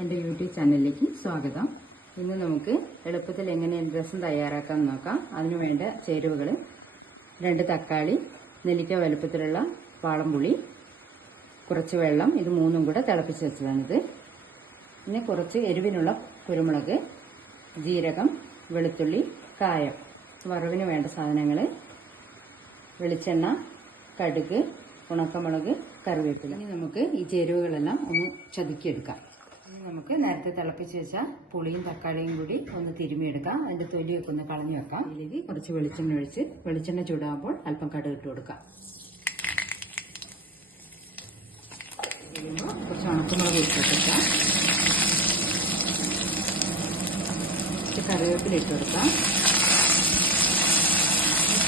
എൻ്റെ യൂട്യൂബ് ചാനലിലേക്ക് സ്വാഗതം. ഇന്ന് നമുക്ക് എളുപ്പത്തിൽ എങ്ങനെ രസം തയ്യാറാക്കാൻ നോക്കാം. അതിനു വേണ്ട ചേരുവകൾ: 2 തക്കാളി, നെല്ലിക്ക വലുപ്പത്തിലുള്ള വാളംപുളി, കുറച്ച് വെള്ളം, ഇത് 3ഉം കൂടെ തിളപ്പിച്ച് വെച്ചതാണിത്. പിന്നെ കുറച്ച് എരിവിനുള്ള കുരുമുളക്, ജീരകം, വെളുത്തുള്ളി, കായം. വറവിന് വേണ്ട സാധനങ്ങൾ: വെളിച്ചെണ്ണ, കടുക്, ഉണക്കമുളക്, കറിവേപ്പില. ഇനി നമുക്ക് ഈ ചേരുവകളെല്ലാം ഒന്ന് ചതുക്കിയെടുക്കാം. ഇനി നമുക്ക് നേരത്തെ തിളപ്പിച്ച് വെച്ച പുളിയും തക്കാളിയും കൂടി ഒന്ന് തിരുമിയെടുക്കാം. അതിൻ്റെ തൊലിയൊക്കെ ഒന്ന് കളഞ്ഞു വെക്കാം. ഇതിലേക്ക് കുറച്ച് വെളിച്ചെണ്ണ ഒഴിച്ച് വെളിച്ചെണ്ണ ചൂടാകുമ്പോൾ അല്പം കടുക് ഇട്ട് കൊടുക്കാം. കഴിയുമ്പോൾ കുറച്ച് ഉണക്കമുളക് ഇട്ട് കൊടുക്കാം. കുറച്ച് കറിവേപ്പില ഇട്ട് കൊടുക്കാം.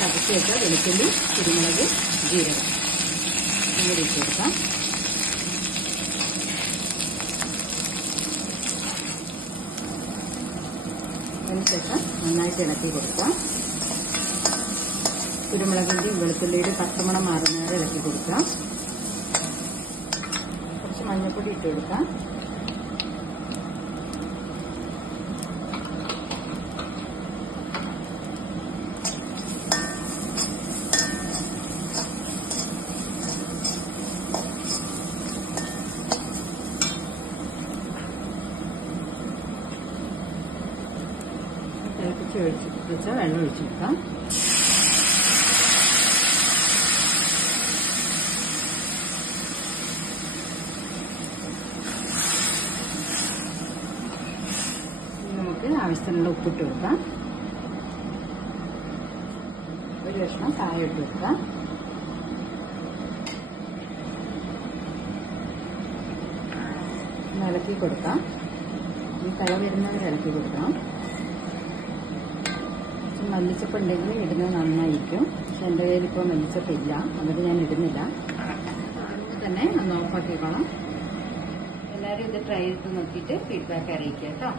ചതച്ച് വെച്ച വെളുത്തുള്ളി, കുരുമുളക്, ജീരകം ഇങ്ങനെ ഇട്ട് കൊടുക്കാം. അതിനുശേഷം നന്നായിട്ട് ഇളക്കി കൊടുക്കാം. കുരുമുളകിൻ്റെയും വെളുത്തുള്ളിയുടെയും പച്ചമണം മാറുന്നവരെ ഇളക്കി കൊടുക്കാം. കുറച്ച് മഞ്ഞൾപ്പൊടി ഇട്ട് കൊടുക്കാം. തിളപ്പിച്ച് വെച്ച വെള്ളം ഒഴിച്ച് വെക്കാം. നമുക്ക് ആവശ്യത്തിനുള്ള ഉപ്പിട്ട് കൊടുക്കാം. ഒരു കഷ്ണം കായം ഇട്ട് കൊടുക്കാം. ഇളക്കി കൊടുക്കാം. ഈ കല വരുന്നവരെ ഇളക്കി കൊടുക്കണം. മല്ലിച്ചപ്പ് ഉണ്ടെങ്കിൽ ഇടുന്നത് നന്നായിരിക്കും. പക്ഷെ എൻ്റെ കയ്യിൽ ഇപ്പോൾ മല്ലിച്ചപ്പില്ല, അതുകൊണ്ട് ഞാൻ ഇടുന്നില്ല. അതുകൊണ്ട് തന്നെ ഒന്ന് ഓഫാക്കിക്കോണം. എല്ലാവരും ഇത് ട്രൈ ചെയ്ത് നോക്കിയിട്ട് ഫീഡ്ബാക്ക് അറിയിക്കുക കേട്ടോ.